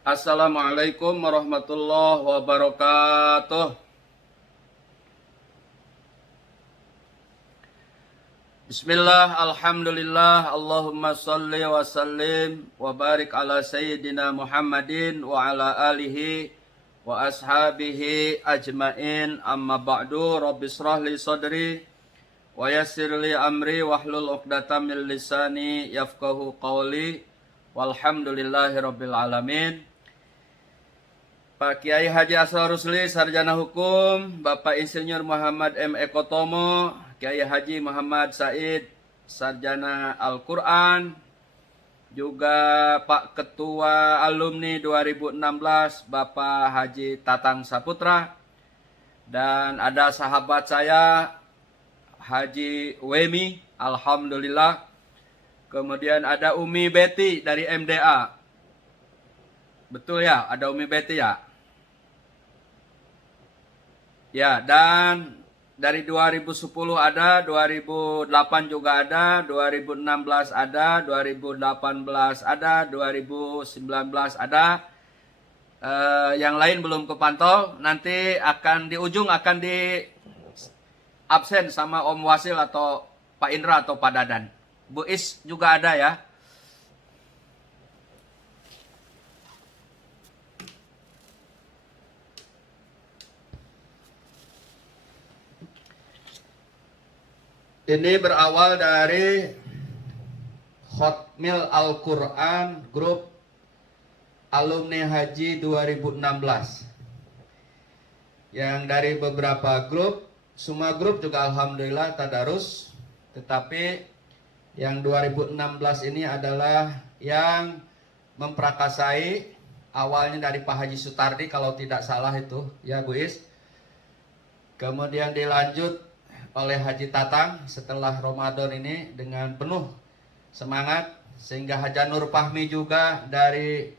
Assalamualaikum warahmatullahi wabarakatuh. Bismillah, alhamdulillah, Allahumma salli wa sallim wa barik ala sayyidina Muhammadin wa ala alihi wa ashabihi ajmain, amma ba'du. Rabbi shrah li sadri wa yassir li amri wahlul 'uqdatam min lisani yafqahu qawli. Walhamdulillahi rabbil alamin. Pak Kiai Haji Asrar Rusli, Sarjana Hukum, Bapak Insinyur Muhammad M. Eko Tomo, Kiai Haji Muhammad Said, Sarjana Al-Quran, juga Pak Ketua Alumni 2016, Bapak Haji Tatang Saputra, dan ada sahabat saya, Haji Wemi, Alhamdulillah. Kemudian ada Umi Betty dari MDA. Betul ya, ada Umi Betty ya? Ya, dan dari 2010 ada, 2008 juga ada, 2016 ada, 2018 ada, 2019 ada. Yang lain belum kepantau, nanti akan di ujung akan di absen sama Om Wasil atau Pak Indra atau Pak Dadan. Bu Is juga ada ya. Ini berawal dari Hotmail Al-Quran grup alumni haji 2016. Yang dari beberapa grup, semua grup juga alhamdulillah tadarus. Tetapi yang 2016 ini adalah yang memprakasai, awalnya dari Pak Haji Sutardi kalau tidak salah itu, ya Bu Is. Kemudian dilanjut oleh Haji Tatang setelah Ramadan ini dengan penuh semangat, sehingga Haja Nur Fahmi juga dari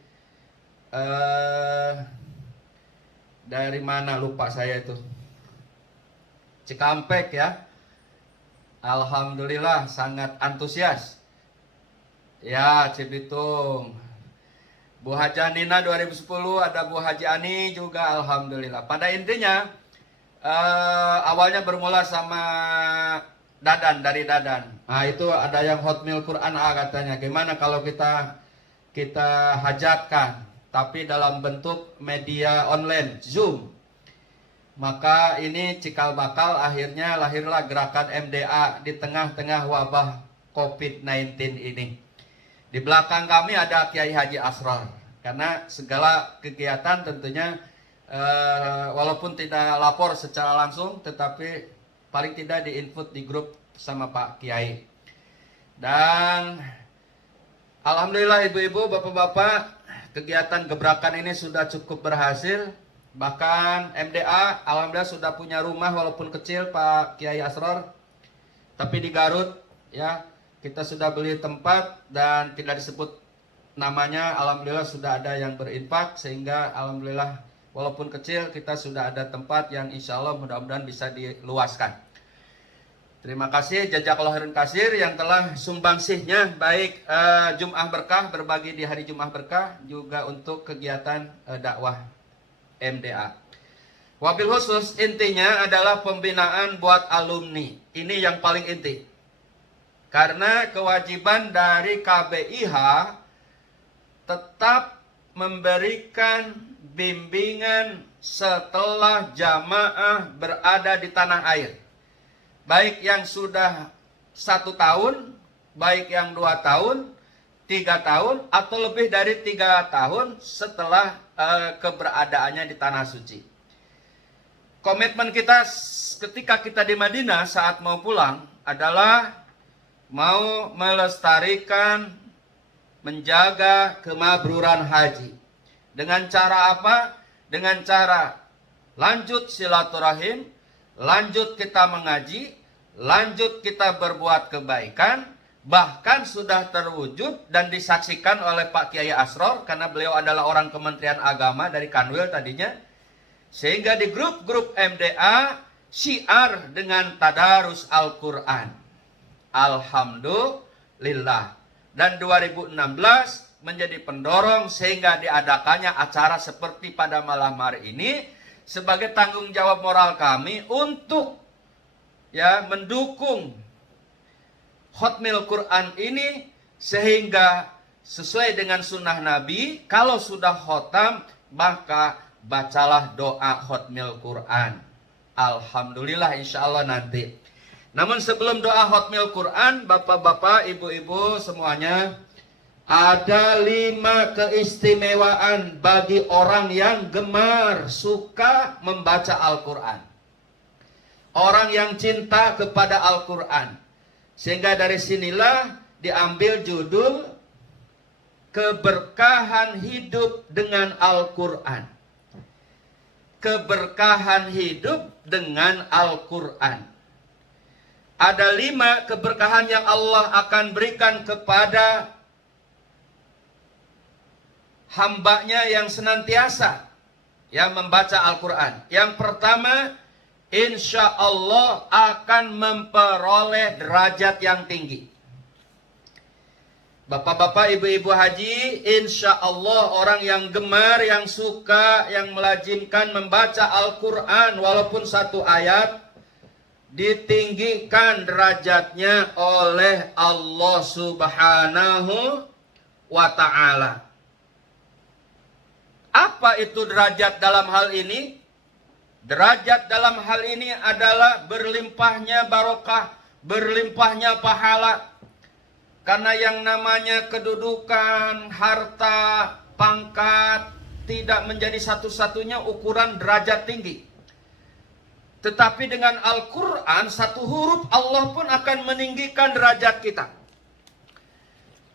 mana lupa saya itu, Cikampek ya, alhamdulillah sangat antusias ya. Cibitung, Bu Haja Nina 2010, ada Bu Haji Ani juga alhamdulillah. Pada intinya awalnya bermula sama Dadan, dari Dadan. Nah itu ada yang Hotmail Quran katanya. Gimana kalau kita hajatkan, tapi dalam bentuk media online, Zoom. Maka ini cikal bakal akhirnya lahirlah gerakan MDA di tengah-tengah wabah COVID-19 ini. Di belakang kami ada Kiai Haji Asrar. Karena segala kegiatan tentunya walaupun tidak lapor secara langsung, tetapi paling tidak diinput di grup sama Pak Kiai. Dan alhamdulillah ibu-ibu, bapak-bapak, kegiatan gebrakan ini sudah cukup berhasil. Bahkan MDA alhamdulillah sudah punya rumah walaupun kecil Pak Kiai Asrar, tapi di Garut ya, kita sudah beli tempat dan tidak disebut namanya. Alhamdulillah sudah ada yang berinfak, sehingga alhamdulillah walaupun kecil kita sudah ada tempat yang insya Allah mudah-mudahan bisa diluaskan. Terima kasih jazakallahu khairan kasir yang telah sumbangsihnya, baik Jum'ah Berkah, berbagi di hari Jum'ah Berkah, juga untuk kegiatan dakwah MDA. Wabil khusus intinya adalah pembinaan buat alumni. Ini yang paling inti. Karena kewajiban dari KBIH tetap memberikan bimbingan setelah jamaah berada di tanah air, baik yang sudah 1 tahun, baik yang 2 tahun, 3 tahun, atau lebih dari 3 tahun setelah keberadaannya di tanah suci. Komitmen kita ketika kita di Madinah saat mau pulang adalah mau melestarikan, menjaga kemabruran haji. Dengan cara apa? Dengan cara lanjut silaturahim, lanjut kita mengaji, lanjut kita berbuat kebaikan, bahkan sudah terwujud dan disaksikan oleh Pak Kiai Asrar, karena beliau adalah orang Kementerian Agama dari Kanwil tadinya. Sehingga di grup-grup MDA syiar dengan tadarus Al-Quran. Alhamdulillah. Dan 2016 menjadi pendorong sehingga diadakannya acara seperti pada malam hari ini sebagai tanggung jawab moral kami untuk mendukung Khatmil Quran ini, sehingga sesuai dengan sunnah Nabi, kalau sudah khotam maka bacalah doa Khatmil Quran. Alhamdulillah, insya Allah nanti. Namun sebelum doa Khatmil Quran, bapak-bapak, ibu-ibu semuanya, ada 5 keistimewaan bagi orang yang gemar, suka membaca Al-Quran. Orang yang cinta kepada Al-Quran. Sehingga dari sinilah diambil judul Keberkahan Hidup dengan Al-Quran. Keberkahan hidup dengan Al-Quran. Ada 5 keberkahan yang Allah akan berikan kepada hambanya yang senantiasa membaca Al-Quran. Yang pertama, insya Allah akan memperoleh derajat yang tinggi. Bapak-bapak, ibu-ibu haji, insya Allah orang yang gemar, yang suka, yang melazimkan membaca Al-Quran walaupun 1 ayat, ditinggikan derajatnya oleh Allah Subhanahu wa ta'ala. Apa itu derajat dalam hal ini? Derajat dalam hal ini adalah berlimpahnya barokah, berlimpahnya pahala. Karena yang namanya kedudukan, harta, pangkat tidak menjadi satu-satunya ukuran derajat tinggi. Tetapi dengan Al-Quran, 1 huruf Allah pun akan meninggikan derajat kita.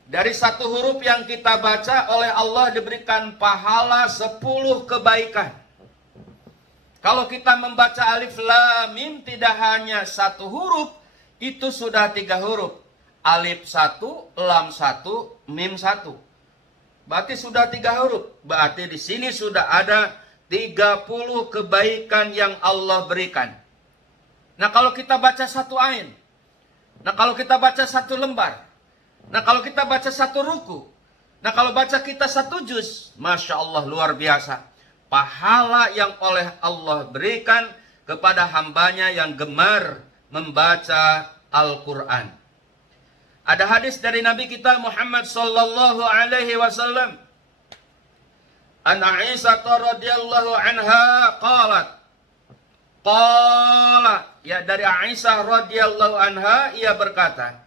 Dari 1 huruf yang kita baca oleh Allah diberikan pahala 10 kebaikan. Kalau kita membaca Alif Lam Mim tidak hanya 1 huruf, itu sudah 3 huruf. Alif 1, Lam 1, Mim 1. Berarti sudah 3 huruf. Berarti di sini sudah ada 30 kebaikan yang Allah berikan. Nah, kalau kita baca 1 ain. Nah, kalau kita baca 1 lembar. Nah, kalau kita baca 1 ruku. Nah, kalau baca kita 1 juz. Masya Allah, luar biasa. Pahala yang oleh Allah berikan kepada hambanya yang gemar membaca Al-Quran. Ada hadis dari Nabi kita Muhammad sallallahu alaihi wasallam. An Aisyah radhiyallahu anha qalat. Dari Aisyah radhiyallahu anha ia berkata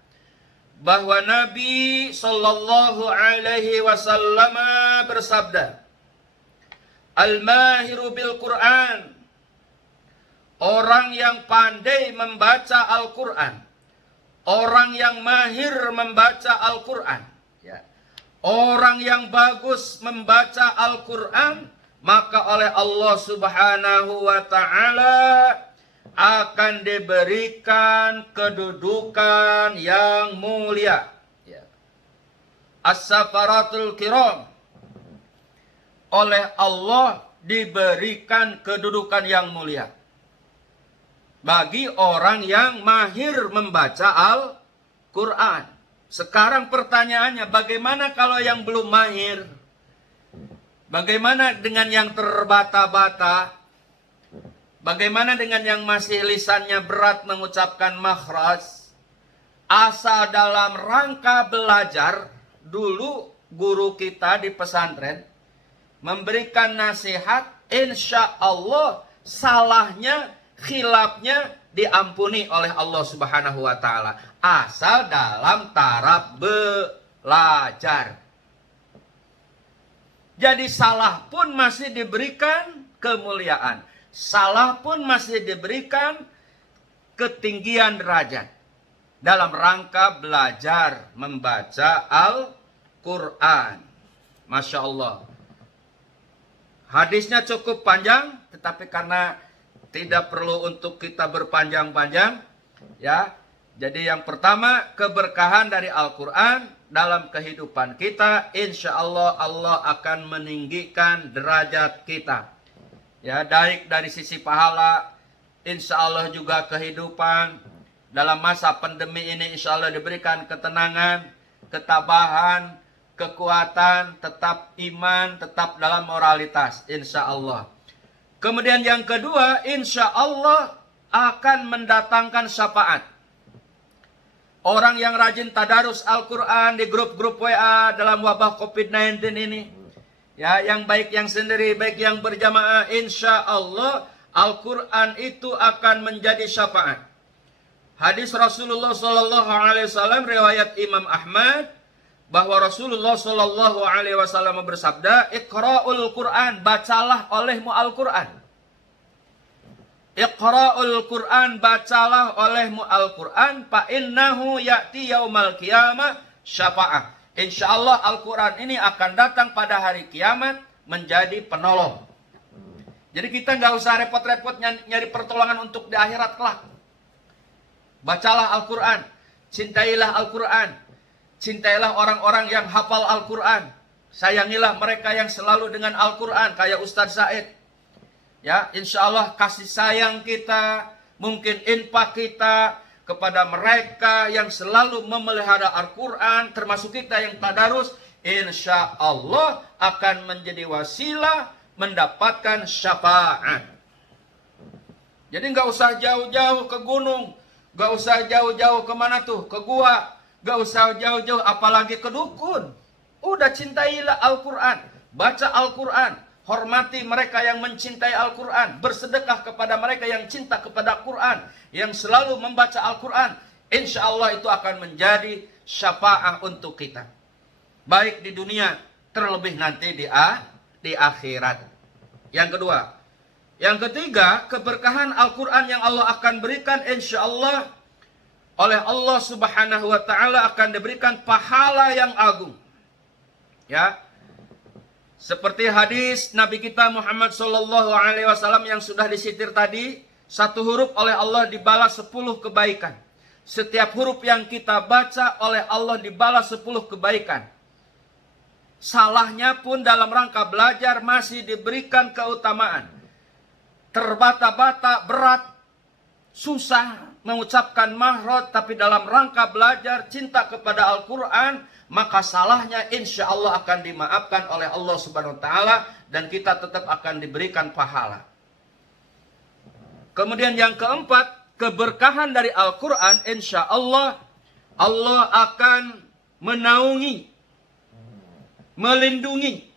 bahwa Nabi sallallahu alaihi wasallam bersabda, Al-mahiru bil Quran, orang yang pandai membaca Al-Quran, orang yang mahir membaca Al-Quran, orang yang bagus membaca Al-Quran, maka oleh Allah Subhanahu wa ta'ala akan diberikan kedudukan yang mulia. As-safaratul kiram, oleh Allah diberikan kedudukan yang mulia bagi orang yang mahir membaca Al-Quran. Sekarang pertanyaannya, bagaimana kalau yang belum mahir? Bagaimana dengan yang terbata-bata? Bagaimana dengan yang masih lisannya berat mengucapkan makhraj? Asal dalam rangka belajar, dulu guru kita di pesantren memberikan nasihat, insya Allah salahnya, khilafnya diampuni oleh Allah Subhanahu wa ta'ala. Asal dalam taraf belajar. Jadi salah pun masih diberikan kemuliaan. Salah pun masih diberikan ketinggian derajat. Dalam rangka belajar membaca Al-Quran. Masya Allah. Hadisnya cukup panjang, tetapi karena tidak perlu untuk kita berpanjang-panjang, Jadi yang pertama, keberkahan dari Al-Quran dalam kehidupan kita, insya Allah Allah akan meninggikan derajat kita. Baik dari sisi pahala, insya Allah juga kehidupan. Dalam masa pandemi ini insya Allah diberikan ketenangan, ketabahan, kekuatan, tetap iman, tetap dalam moralitas, insya Allah. Kemudian yang kedua, insya Allah akan mendatangkan syafaat. Orang yang rajin tadarus Al-Quran di grup-grup WA dalam wabah COVID-19 ini, ya, yang baik yang sendiri, baik yang berjamaah, insya Allah Al-Quran itu akan menjadi syafaat. Hadis Rasulullah SAW riwayat Imam Ahmad, bahwa Rasulullah Shallallahu Alaihi Wasallam bersabda, Iqra'ul Quran, bacalah olehmu Al-Quran. Iqra'ul Quran, bacalah olehmu Al-Quran, fa innahu ya'ti yaumal qiyamah syafa'ah. Insyaallah Al-Quran ini akan datang pada hari kiamat menjadi penolong. Jadi kita nggak usah repot-repot nyari pertolongan untuk di akhirat kelak. Bacalah Al-Quran, cintailah Al-Quran. Cintailah orang-orang yang hafal Al-Quran. Sayangilah mereka yang selalu dengan Al-Quran. Kayak Ustadz Said. Ya, insya Allah kasih sayang kita, mungkin infak kita kepada mereka yang selalu memelihara Al-Quran, termasuk kita yang tadarus, insya Allah akan menjadi wasilah mendapatkan syafaat. Jadi nggak usah jauh-jauh ke gunung, nggak usah jauh-jauh kemana tuh, ke gua. Gak usah jauh-jauh apalagi ke dukun. Udah cintailah Al-Quran. Baca Al-Quran. Hormati mereka yang mencintai Al-Quran. Bersedekah kepada mereka yang cinta kepada Al-Quran. Yang selalu membaca Al-Quran. Insya Allah itu akan menjadi syafaat untuk kita. Baik di dunia, terlebih nanti di akhirat. Yang kedua. Yang ketiga, keberkahan Al-Quran yang Allah akan berikan insya Allah oleh Allah Subhanahu wa taala akan diberikan pahala yang agung. Ya. Seperti hadis Nabi kita Muhammad sallallahu alaihi wasallam yang sudah disitir tadi, satu huruf oleh Allah dibalas 10 kebaikan. Setiap huruf yang kita baca oleh Allah dibalas 10 kebaikan. Salahnya pun dalam rangka belajar masih diberikan keutamaan. Terbata-bata, berat, susah mengucapkan mahrod, tapi dalam rangka belajar cinta kepada Al-Quran, maka salahnya insya Allah akan dimaafkan oleh Allah Subhanahu Wa Taala dan kita tetap akan diberikan pahala. Kemudian yang keempat, keberkahan dari Al-Quran insya Allah, Allah akan menaungi, melindungi,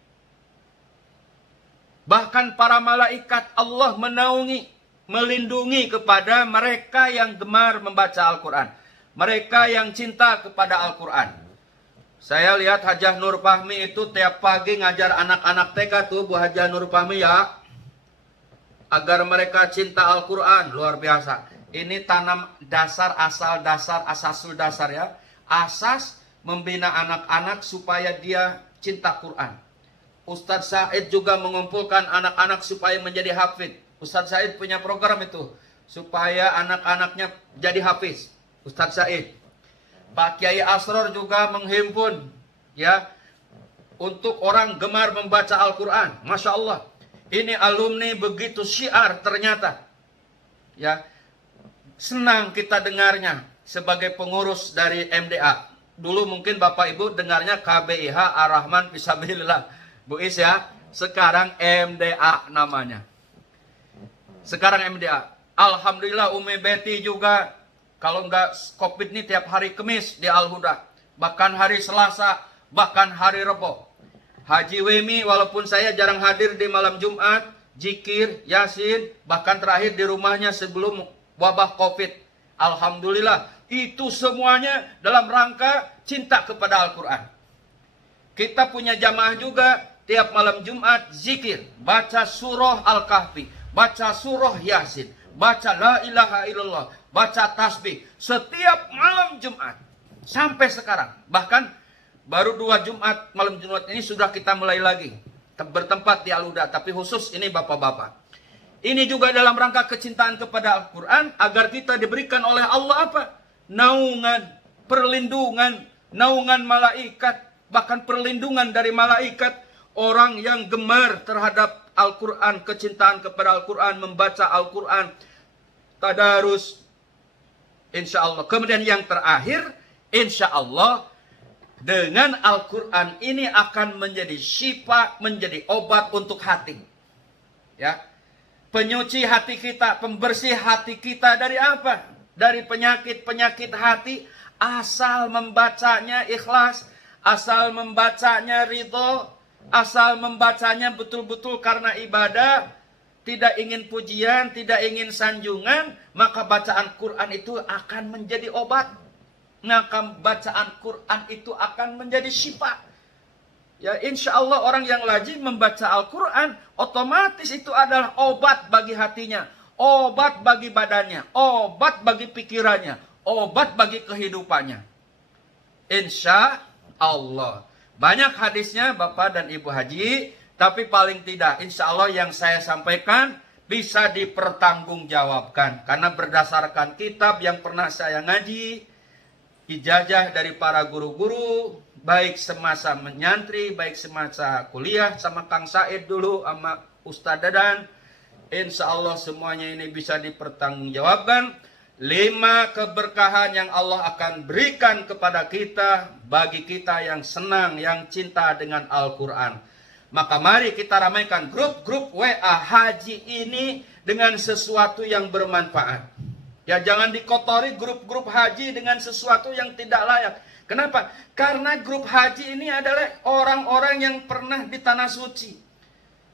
bahkan para malaikat Allah menaungi, melindungi kepada mereka yang gemar membaca Al-Quran. Mereka yang cinta kepada Al-Quran. Saya lihat Hajah Nur Fahmi itu tiap pagi ngajar anak-anak TK tuh, Bu Hajah Nur Fahmi ya. Agar mereka cinta Al-Quran, luar biasa. Ini tanam dasar, asasul dasar ya. Asas membina anak-anak supaya dia cinta Quran. Ustadz Said juga mengumpulkan anak-anak supaya menjadi hafid. Ustadz Said punya program itu supaya anak-anaknya jadi hafiz. Ustadz Said. Pak Kiai Asror juga menghimpun ya untuk orang gemar membaca Al-Quran. Masya Allah. Ini alumni begitu syiar ternyata. Ya. Senang kita dengarnya sebagai pengurus dari MDA. Dulu mungkin Bapak Ibu dengarnya KBIH Ar-Rahman Fisabilillah. Bu Is ya. Sekarang MDA namanya. Sekarang MDA. Alhamdulillah Umi Betty juga, kalau enggak COVID ini tiap hari Kamis di Al-Huda. Bahkan hari Selasa, bahkan hari Rebo. Haji Wemi walaupun saya jarang hadir di malam Jumat, zikir, yasin, bahkan terakhir di rumahnya sebelum wabah COVID. Alhamdulillah, itu semuanya dalam rangka cinta kepada Al-Quran. Kita punya jamaah juga, tiap malam Jumat zikir, baca surah Al-Kahfi, baca surah Yasin, baca la ilaha illallah, baca tasbih setiap malam Jumat sampai sekarang. Bahkan baru 2 Jumat, malam Jumat ini sudah kita mulai lagi bertempat di Al-Huda, tapi khusus ini bapak-bapak. Ini juga dalam rangka kecintaan kepada Al-Quran agar kita diberikan oleh Allah apa? Naungan, perlindungan, naungan malaikat, bahkan perlindungan dari malaikat. Orang yang gemar terhadap Al-Quran, kecintaan kepada Al-Quran, membaca Al-Quran, tadarus, insya Allah. Kemudian yang terakhir, insya Allah, Dengan Al-Quran ini akan menjadi syifa, menjadi obat untuk hati. Ya, penyuci hati kita, pembersih hati kita dari apa? Dari penyakit-penyakit hati, asal membacanya ikhlas, asal membacanya ridho, asal membacanya betul-betul karena ibadah, tidak ingin pujian, tidak ingin sanjungan, maka bacaan Quran itu akan menjadi obat. Maka bacaan Quran itu akan menjadi syifa. Ya, insya Allah orang yang rajin membaca Al-Quran, otomatis itu adalah obat bagi hatinya, obat bagi badannya, obat bagi pikirannya, obat bagi kehidupannya. Insya Allah. Banyak hadisnya Bapak dan Ibu Haji, tapi paling tidak insya Allah yang saya sampaikan bisa dipertanggungjawabkan. Karena berdasarkan kitab yang pernah saya ngaji, ijazah dari para guru-guru, baik semasa menyantri, baik semasa kuliah sama Kang Said dulu, sama Ustadz Dadan. Insya Allah semuanya ini bisa dipertanggungjawabkan. 5 keberkahan yang Allah akan berikan kepada kita, bagi kita yang senang, yang cinta dengan Al-Quran. Maka mari kita ramaikan grup-grup WA Haji ini dengan sesuatu yang bermanfaat. Ya, jangan dikotori grup-grup haji dengan sesuatu yang tidak layak. Kenapa? Karena grup haji ini adalah orang-orang yang pernah di tanah suci.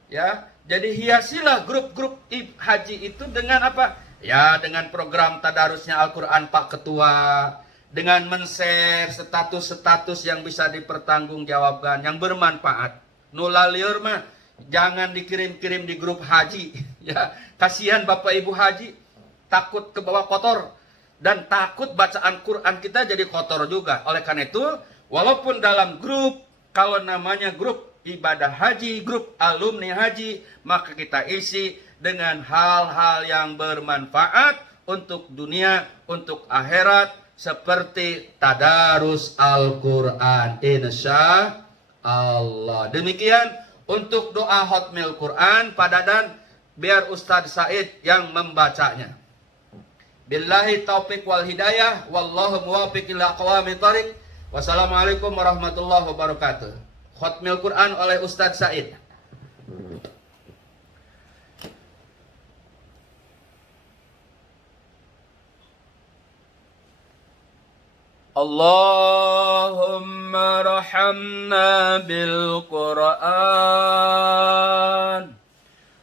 Ya, jadi hiasilah grup-grup haji itu dengan apa? Ya, dengan program tadarusnya Al-Quran Pak Ketua, dengan men-share status-status yang bisa dipertanggungjawabkan, yang bermanfaat. Nula liur mah jangan dikirim-kirim di grup haji. Ya, kasihan Bapak Ibu haji, takut ke bawah kotor, dan takut bacaan Quran kita jadi kotor juga. Oleh karena itu, walaupun dalam grup, kalau namanya grup ibadah haji, grup alumni haji, maka kita isi dengan hal-hal yang bermanfaat untuk dunia, untuk akhirat, seperti tadarus Al-Quran. Insya Allah. Demikian untuk doa Hotmail Quran, Pak Dadan, biar Ustadz Said yang membacanya. Billahi taufiq wal hidayah, wallahu muwaffiq ila aqwamit thoriq. Wassalamualaikum warahmatullahi wabarakatuh. Khatmil Quran oleh Ustadz Said. Allahumma rahamna bil Quran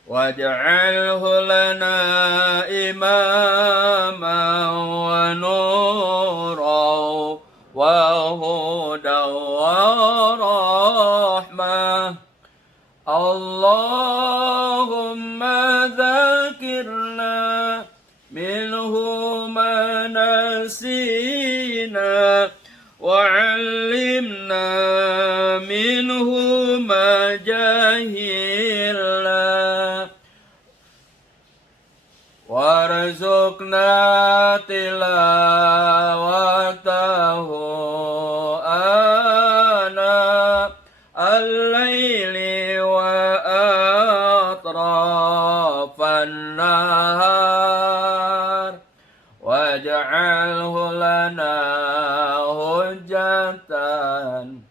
waj'alhu lana imaman wa nuran wa hudan wa rahmah. Allahumma dzakirna minhu ma nasina wa 'allimna minhu ma jahilna warzuqna tilawatahu ana al-laili wa atrafan nahar waj'alhu lana hujjatan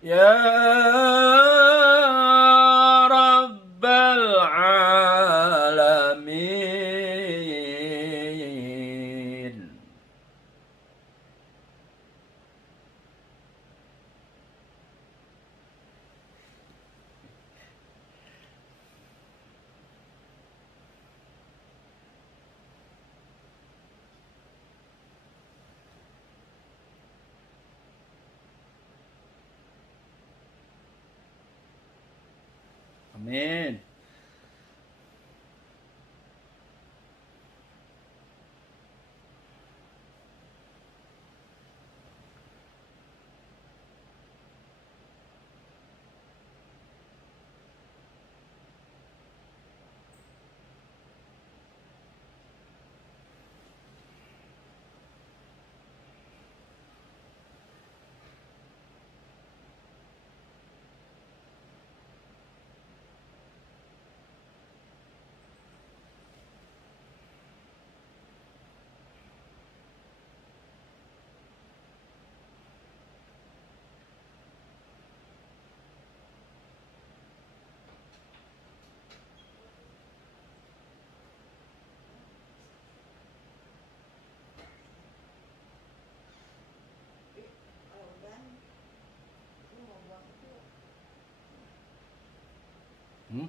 ya rabbal alamin. Amin. Hmm?